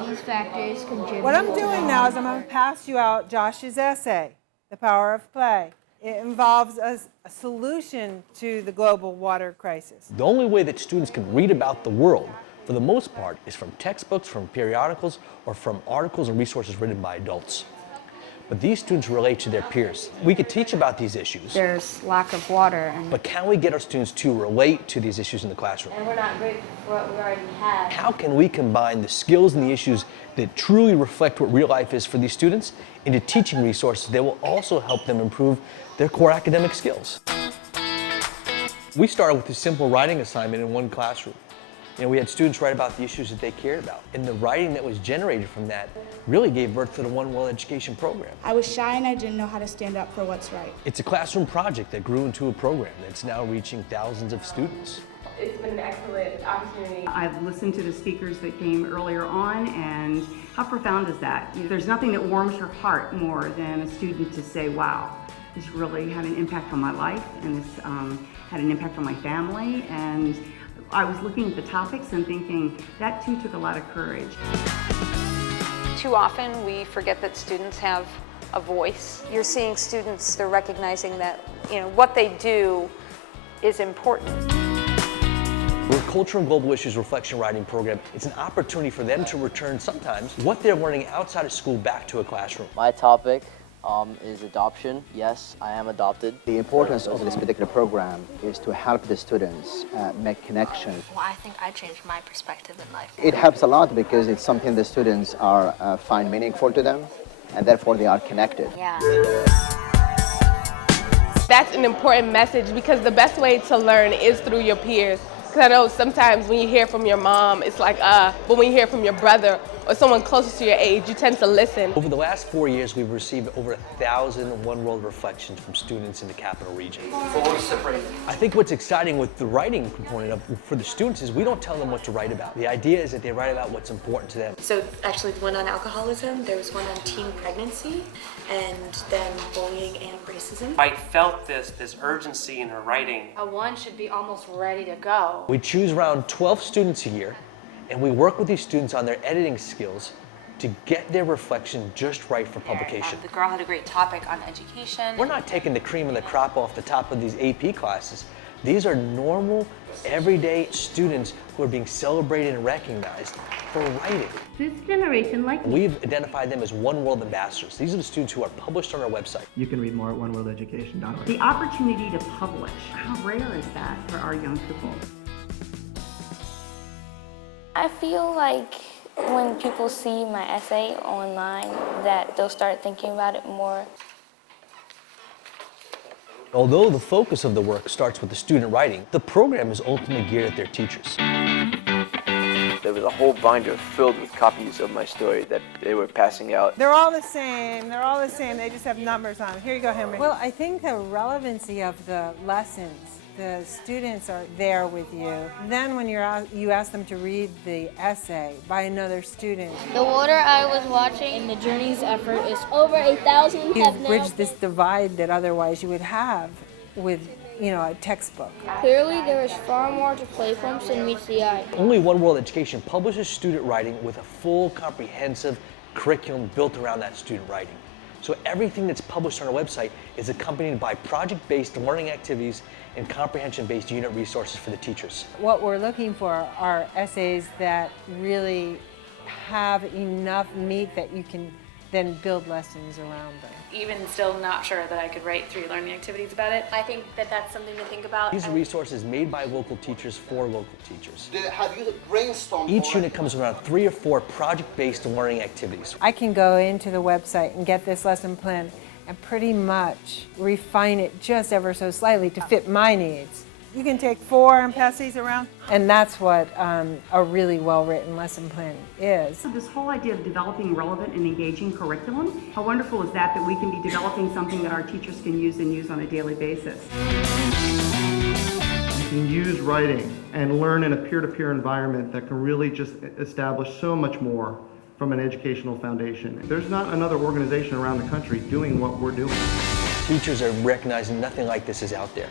These factors contribute. What I'm doing now is I'm going to pass you out Josh's essay, The Power of Play. It involves a solution to the global water crisis. The only way that students can read about the world, for the most part, is from textbooks, from periodicals, or from articles and resources written by adults. But these students relate to their peers. We could teach about these issues. There's lack of water. But can we get our students to relate to these issues in the classroom? And we're not grateful for what we already have. How can we combine the skills and the issues that truly reflect what real life is for these students into teaching resources that will also help them improve their core academic skills? We started with a simple writing assignment in one classroom. We had students write about the issues that they cared about. And the writing that was generated from that really gave birth to the One World Education program. I was shy and I didn't know how to stand up for what's right. It's a classroom project that grew into a program that's now reaching thousands of students. It's been an excellent opportunity. I've listened to the speakers that came earlier on, and how profound is that? There's nothing that warms your heart more than a student to say, wow, this really had an impact on my life, and this had an impact on my family. And I was looking at the topics and thinking that too took a lot of courage. Too often we forget that students have a voice. You're seeing students, they're recognizing that what they do is important. With Culture and Global Issues Reflection Writing Program, it's an opportunity for them to return sometimes what they're learning outside of school back to a classroom. My topic is adoption. Yes, I am adopted. The importance of this particular program is to help the students make connections. Well, I think I changed my perspective in life. It helps a lot because it's something the students are find meaningful to them, and therefore they are connected. Yeah. That's an important message because the best way to learn is through your peers. Because I know sometimes when you hear from your mom, it's like, but when you hear from your brother or someone closer to your age, you tend to listen. Over the last 4 years, we've received over 1,000 One World reflections from students in the Capital Region. I think what's exciting with the writing component for the students is we don't tell them what to write about. The idea is that they write about what's important to them. So actually one on alcoholism, there was one on teen pregnancy, and then bullying and racism. I felt this urgency in her writing. A one should be almost ready to go. We choose around 12 students a year, and we work with these students on their editing skills to get their reflection just right for publication. The girl had a great topic on education. We're not taking the cream of the crop off the top of these AP classes. These are normal, everyday students who are being celebrated and recognized for writing. This generation, like me, We've identified them as One World ambassadors. These are the students who are published on our website. You can read more at oneworldeducation.org. the opportunity to publish, how rare is that for our young people? I feel like when people see my essay online that they'll start thinking about it more. Although the focus of the work starts with the student writing, the program is ultimately geared at their teachers. There was a whole binder filled with copies of my story that they were passing out. They're all the same. They're all the same. They just have numbers on them. Here you go, Henry. Well, I think the relevancy of the lessons, the students are there with you. Then when you ask them to read the essay by another student. The water I was watching in the journey's effort is over 1,000 You've bridged this divide that otherwise you would have with a textbook. Clearly, there is far more to play from than meets the eye. Only One World Education publishes student writing with a full, comprehensive curriculum built around that student writing. So everything that's published on our website is accompanied by project-based learning activities and comprehension-based unit resources for the teachers. What we're looking for are essays that really have enough meat that you can then build lessons around them. Even still not sure that I could write 3 learning activities about it. I think that that's something to think about. These are resources made by local teachers for local teachers. Have you brainstormed? Each unit comes around 3 or 4 project-based learning activities. I can go into the website and get this lesson plan and pretty much refine it just ever so slightly to fit my needs. You can take 4 and pass these around. And that's what a really well-written lesson plan is. So this whole idea of developing relevant and engaging curriculum, how wonderful is that we can be developing something that our teachers can use on a daily basis. You can use writing and learn in a peer-to-peer environment that can really just establish so much more from an educational foundation. There's not another organization around the country doing what we're doing. Teachers are recognizing nothing like this is out there.